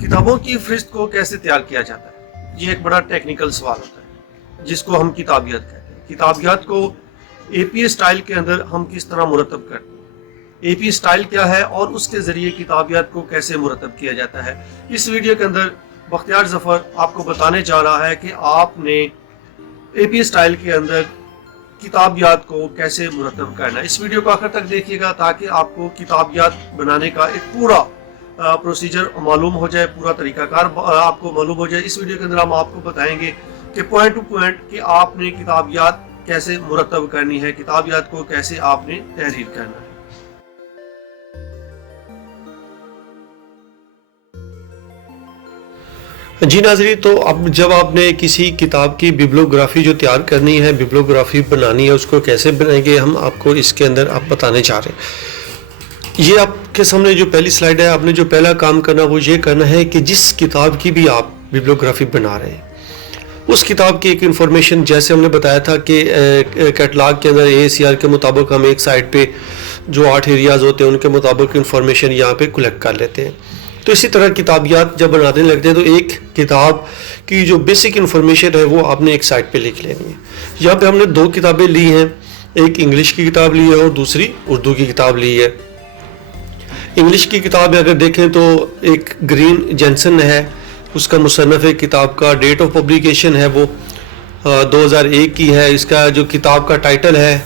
किताबों की फहरिस्त को कैसे तैयार किया जाता है, ये एक बड़ा टेक्निकल सवाल होता है जिसको हम किताबियत कहते हैं। किताबियत को एपीए स्टाइल के अंदर हम किस तरह मुरतब करते हैं, एपीए स्टाइल क्या है और उसके ज़रिए किताबियत को कैसे मुरतब किया जाता है, इस वीडियो के अंदर बख्तियार ज़फ़र आपको बताने जा रहा है कि आपने एपीए स्टाइल के अंदर किताबियत को कैसे मुरतब करना है। इस वीडियो को आखिर तक देखिएगा ताकि आपको किताबियत बनाने का एक पूरा प्रोसीजर मालूम हो जाए, पूरा तरीकाकार आपको मालूम हो जाए। इस वीडियो के अंदर हम आपको बताएंगे कि पॉइंट टू पॉइंट कि आपने किताबियत कैसे मुरतब करनी है, किताबियत को कैसे आपने तहरीर करना है। जी नाज़रीन, तो अब जब आपने किसी किताब की बिब्लियोग्राफी जो तैयार करनी है, बिब्लियोग्राफी बनानी है, उसको कैसे बनाएंगे हम आपको इसके अंदर आप बताने जा रहे हैं। ये आपके सामने जो पहली स्लाइड है, आपने जो पहला काम करना वो ये करना है कि जिस किताब की भी आप बिब्लियोग्राफी बना रहे हैं उस किताब की एक इन्फॉर्मेशन, जैसे हमने बताया था कि कैटलॉग के अंदर AACR के मुताबिक हम एक साइड पे जो 8 एरियाज़ होते हैं उनके मुताबिक इन्फॉर्मेशन यहाँ पे कलेक्ट कर लेते हैं। तो इसी तरह किताबियात जब बनाने लगते हैं तो एक किताब की जो बेसिक इन्फॉर्मेशन है वो आपने एक साइड पे लिख लेनी है। यहाँ पे हमने 2 किताबें ली हैं, एक इंग्लिश की किताब ली है और दूसरी उर्दू की किताब ली है। इंग्लिश की किताब अगर देखें तो एक ग्रीन जेंसन है, उसका मुसन्नफ़ किताब का डेट ऑफ पब्लिकेशन है वो 2001 की है। इसका जो किताब का टाइटल है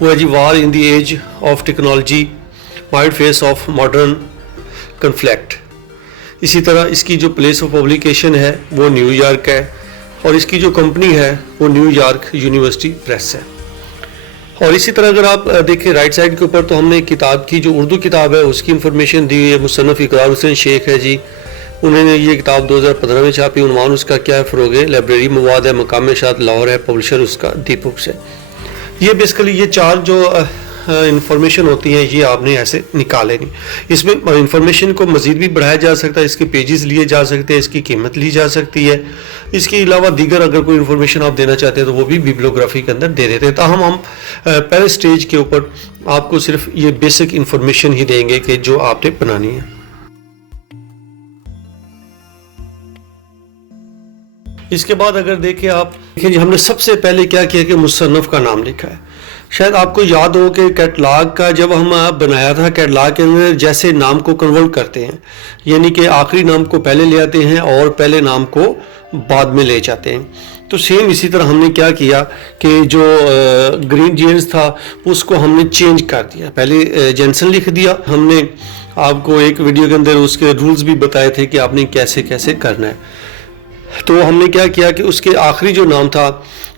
वो है जी war in the age of technology, wide face of modern conflict. इसी तरह इसकी जो प्लेस ऑफ पब्लिकेशन है वो न्यूयॉर्क है और इसकी जो कंपनी है वो न्यूयॉर्क यूनिवर्सिटी प्रेस है। और इसी तरह अगर आप देखें राइट साइड के ऊपर तो हमने किताब की जो उर्दू किताब है उसकी इंफॉर्मेशन दी हुई है। मुसन्नफ़ इकरार हुसैन शेख है जी, उन्होंने ये किताब 2015 में छापी। उन्वान उसका क्या है, फ़रोग़ लाइब्रेरी मवाद है, मकाम इरशाद लाहौर है, पब्लिशर उसका दीप बुक्स है। ये बेसिकली ये 4 जो इंफॉर्मेशन होती हैं ये आपने ऐसे निकाले नहीं। इसमें इंफॉर्मेशन को मज़ीद भी बढ़ाया जा सकता है, इसके पेजेस लिए जा सकते हैं, इसकी कीमत ली जा सकती है। इसके अलावा दीगर अगर कोई इन्फॉर्मेशन आप देना चाहते हैं तो वो भी बिब्लियोग्राफी के अंदर दे देते हैं। ताहम हम पहले स्टेज के ऊपर आपको सिर्फ ये बेसिक इन्फॉर्मेशन ही देंगे कि जो आपने बनानी है। इसके बाद अगर देखें आप देखिए हमने सबसे पहले क्या किया कि मुसन्नफ़ का नाम लिखा है। शायद आपको याद हो कि कैटलॉग का जब हम बनाया था, कैटलॉग के अंदर जैसे नाम को कन्वर्ट करते हैं, यानी कि आखिरी नाम को पहले ले आते हैं और पहले नाम को बाद में ले जाते हैं। तो सेम इसी तरह हमने क्या किया कि जो ग्रीन जेंस था उसको हमने चेंज कर दिया, पहले जेंसन लिख दिया। हमने आपको एक वीडियो के अंदर उसके रूल्स भी बताए थे कि आपने कैसे कैसे करना है। तो हमने क्या किया कि उसके आखिरी जो नाम था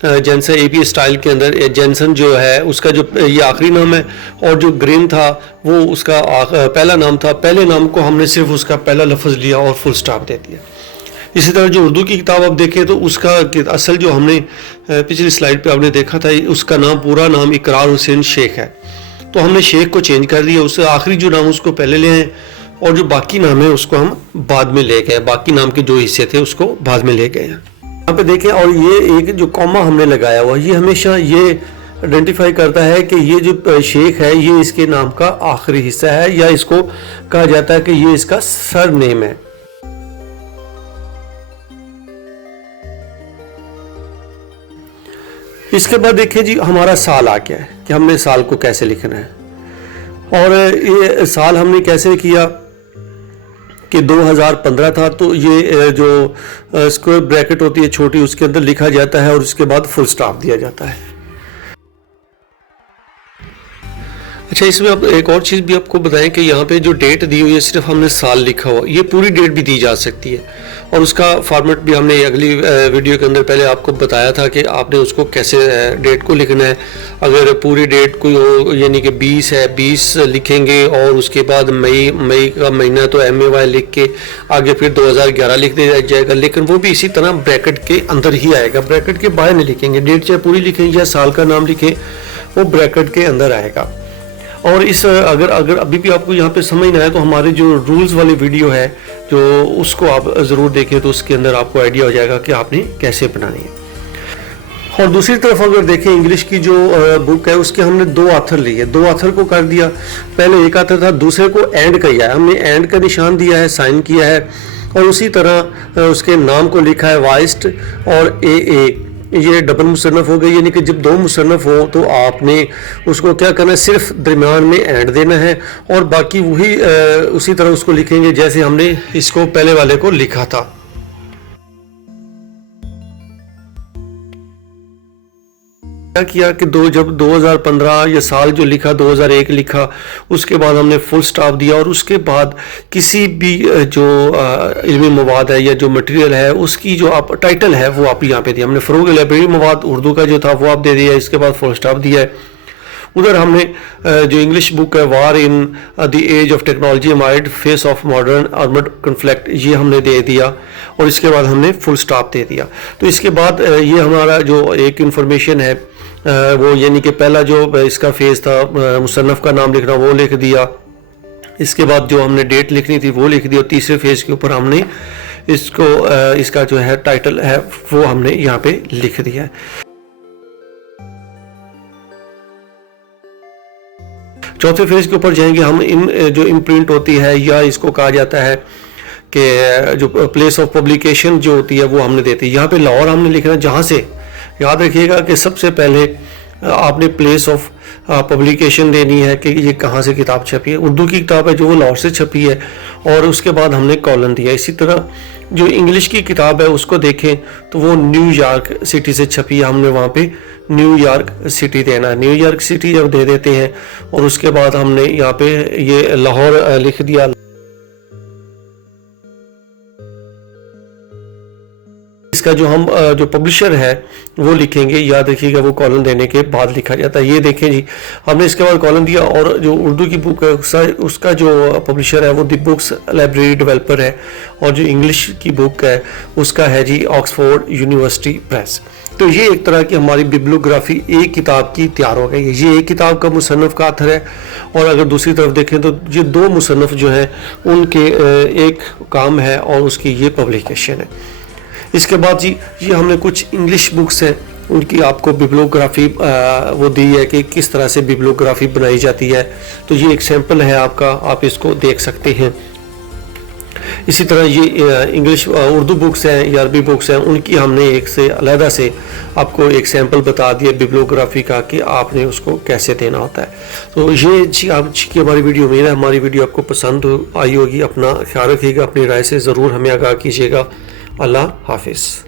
जेंसन एपीए स्टाइल के अंदर जेंसन जो है उसका जो ये आखिरी नाम है और जो ग्रीन था वो उसका पहला नाम था। पहले नाम को हमने सिर्फ उसका पहला लफ्ज़ लिया और फुल स्टॉप दे दिया। इसी तरह जो उर्दू की किताब आप देखें तो उसका असल जो हमने पिछली स्लाइड पे आपने देखा था उसका नाम पूरा नाम इकरार हुसैन शेख है। तो हमने शेख को चेंज कर दिया, उससे आखिरी जो नाम उसको पहले ले आए और जो बाकी नाम है उसको हम बाद में ले गए, बाकी नाम के जो हिस्से थे उसको बाद में ले गए। यहाँ पे देखें और ये एक जो कॉमा हमने लगाया हुआ ये हमेशा ये आइडेंटिफाई करता है कि ये जो शेख है ये इसके नाम का आखिरी हिस्सा है, या इसको कहा जाता है कि ये इसका सर नेम है। इसके बाद देखिए जी हमारा साल आ गया है कि हमने साल को कैसे लिखना है। और ये साल हमने कैसे किया कि 2015 था, तो ये जो स्क्वायर ब्रैकेट होती है छोटी उसके अंदर लिखा जाता है और उसके बाद फुल स्टॉप दिया जाता है। अच्छा, इसमें अब एक और चीज़ भी आपको बताएं कि यहाँ पे जो डेट दी हुई है सिर्फ हमने साल लिखा हुआ, ये पूरी डेट भी दी जा सकती है और उसका फॉर्मेट भी हमने अगली वीडियो के अंदर पहले आपको बताया था कि आपने उसको कैसे डेट को लिखना है। अगर पूरी डेट कोई हो यानी कि 20 है 20 लिखेंगे और उसके बाद मई का महीना तो MAY लिख के आगे फिर 2011 लिख दिया जाएगा, लेकिन वो भी इसी तरह ब्रैकेट के अंदर ही आएगा, ब्रैकेट के बाहर नहीं लिखेंगे। डेट चाहे पूरी लिखें या साल का नाम लिखें वो ब्रैकेट के अंदर आएगा। और इस अगर अभी भी आपको यहाँ पे समझ ना आए तो हमारे जो रूल्स वाली वीडियो है जो उसको आप ज़रूर देखें, तो उसके अंदर आपको आइडिया हो जाएगा कि आपने कैसे बनानी है। और दूसरी तरफ अगर देखें इंग्लिश की जो बुक है उसके हमने 2 ऑथर लिए, 2 ऑथर को कर दिया। पहले एक ऑथर था, दूसरे को एंड किया है, हमने एंड का निशान दिया है, साइन किया है और उसी तरह उसके नाम को लिखा है वाइस्ट और ए, ये डबल मुसन्नफ़ हो गई। यानी कि जब 2 मुसन्नफ़ हो तो आपने उसको क्या करना है, सिर्फ दरमियान में एंड देना है और बाकी वही उसी तरह उसको लिखेंगे जैसे हमने इसको पहले वाले को लिखा था। क्या किया कि जब 2015 ये साल जो लिखा 2001 लिखा, उसके बाद हमने फुल स्टॉप दिया और उसके बाद किसी भी जो इल्मी मवाद है या जो मटेरियल है उसकी जो आप टाइटल है वो आप यहाँ पे दिया। हमने फ़रोग़ लाइब्रेरी मवाद उर्दू का जो था वो आप दे दिया, इसके बाद फुल स्टॉप दिया है। उधर हमने जो इंग्लिश बुक है war in the age of technology mind face of modern armed conflict, ये हमने दे दिया और इसके बाद हमने फुल स्टॉप दे दिया। तो इसके बाद ये हमारा जो एक इंफॉर्मेशन है वो यानी कि पहला जो इसका फेज़ था मुसन्नफ़ का नाम लिखना वो लिख दिया, इसके बाद जो हमने डेट लिखनी थी वो लिख दी और तीसरे फेज़ के ऊपर हमने इसको इसका जो है टाइटल है वो हमने यहाँ पे लिख दिया है। चौथे फेज़ के ऊपर जाएंगे हम, इन जो इम्प्रिंट होती है या इसको कहा जाता है कि जो प्लेस ऑफ पब्लिकेशन जो होती है वो हमने देती है। यहाँ पे लाहौर हमने लिखना, जहाँ से याद रखिएगा कि सबसे पहले आपने प्लेस ऑफ पब्लिकेशन देनी है कि ये कहाँ से किताब छपी है। उर्दू की किताब है जो वो लाहौर से छपी है और उसके बाद हमने कॉलन दिया। इसी तरह जो इंग्लिश की किताब है उसको देखें तो वो न्यूयॉर्क सिटी से छपी है, हमने वहाँ पे न्यूयॉर्क सिटी देना है। न्यूयॉर्क सिटी जब दे देते हैं और उसके बाद हमने यहाँ पे ये लाहौर लिख दिया। इसका जो हम जो पब्लिशर है वो लिखेंगे, याद रखिएगा वो कॉलम देने के बाद लिखा जाता है। ये देखें जी, हमने इसके बाद कॉलम दिया और जो उर्दू की बुक है उसका जो पब्लिशर है वो द बुक्स लाइब्रेरी डेवलपर है और जो इंग्लिश की बुक है उसका है जी ऑक्सफोर्ड यूनिवर्सिटी प्रेस। तो ये एक तरह की हमारी बिब्लियोग्राफी एक किताब की तैयार हो गई है। ये एक किताब का मुसन्नफ़ का अथर है और अगर दूसरी तरफ देखें तो ये 2 मुसन्नफ़ जो हैं उनके एक काम है और उसकी ये पब्लिकेशन है। इसके बाद जी ये हमने कुछ इंग्लिश बुक्स हैं उनकी आपको बिब्लियोग्राफी वो दी है कि किस तरह से बिब्लियोग्राफी बनाई जाती है। तो ये एक सैम्पल है आपका, आप इसको देख सकते हैं। इसी तरह ये इंग्लिश उर्दू बुक्स हैं या अरबी बुक्स हैं, उनकी हमने एक से अलहदा से आपको एक सैम्पल बता दिया बिब्लियोग्राफी का कि आपने उसको कैसे देना होता है। तो ये जी आपकी हमारी वीडियो उम्मीद है हमारी वीडियो आपको पसंद आई होगी। अपना ख्याल रखिएगा, अपनी राय से ज़रूर हमें आगाह कीजिएगा। अल्लाह हाफिज़।